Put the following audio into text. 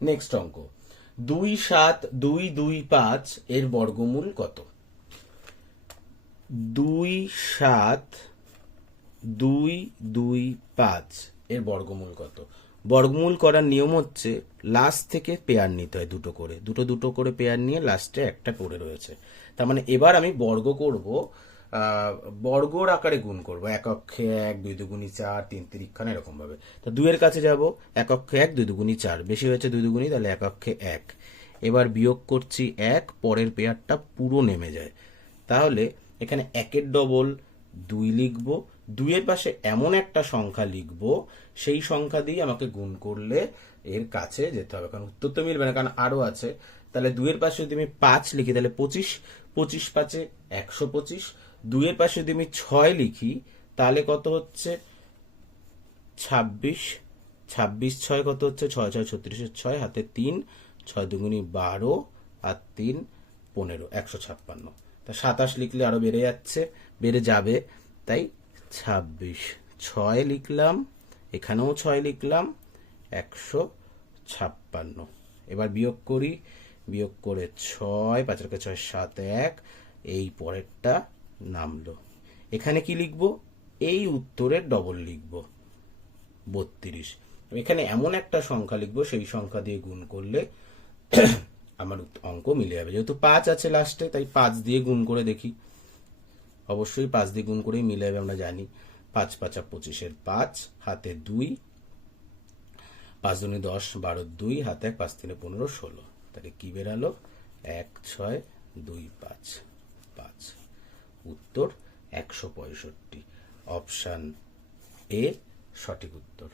Next অঙ্ক, 2,7,2,2,5 এর বর্গমূল কত? 2,7,2,2,5 এর বর্গমূল কত? বর্গমূল করার নিয়ম হচ্ছে লাস্ট থেকে পেয়ার নিতে হয়, দুটো করে, দুটো দুটো করে পেয়ার নিয়ে লাস্টে একটা পড়ে রয়েছে। তার মানে এবার আমি বর্গ করব, বর্গর আকারে গুণ করব, এক অক্ষে 1, 2 দুগুণী 4, 3 তিরিক্ষানা, এরকম ভাবে। তো 2 এর কাছে যাব, এক অক্ষে 1, 2 দুগুণী 4, বেশি হয়েছে 2 দুগুণী, তাহলে এক অক্ষে 1। এবার বিয়োগ করছি 1, পরের পেয়ারটা পুরো নেমে যায়। তাহলে এখানে 1-এর ডবল 2 লিখব, 2 এর পাশে এমন একটা সংখ্যা লিখব, সেই সংখ্যা দিয়ে আমাকে গুণ করলে এর কাছে যেতে হবে, কারণ উত্তর তো মিলবে না, কারণ আরো আছে। তাহলে 2 এর পাশে যদি আমি 5 লিখি তাহলে 25, 25 5-এ 125। 2 এর পাশে যদি আমি 6 লিখি তাহলে কত হচ্ছে? 26। 26 6 কত হচ্ছে? 6 6 36-এর 6, হাতে 3, 6 দুগুণী 12 আর 3 15, 156। তা 27 লিখলে আরো বেড়ে যাচ্ছে, বেড়ে যাবে, তাই 26। 6 লিখলাম, এখানেও 6 লিখলাম, 156। এবার বিয়োগ করি, বিয়োগ করে 6, 5 6 7 1, এই পরেরটা নামলো। এখানে কি লিখবো? এই উত্তরের ডবল লিখবো, 32। এখানে এমন একটা সংখ্যা লিখবো, সেই সংখ্যা দিয়ে গুণ করলে আমার অঙ্ক মিলে যাবে। যেহেতু 5 আছে লাস্টে, তাই 5 দিয়ে গুণ করে দেখি। অবশ্যই 5 দিয়ে গুণ করেই মিলে যাবে, আমরা জানি। 5 5 25-এর 5, হাতে 2, 5 দুগুণে 10, 12 2, হাতে 1, 5 3 15 16। তাহলে কি বেরালো? 1 6 2 5 5। উত্তর 165। অপশান এ সঠিক উত্তর।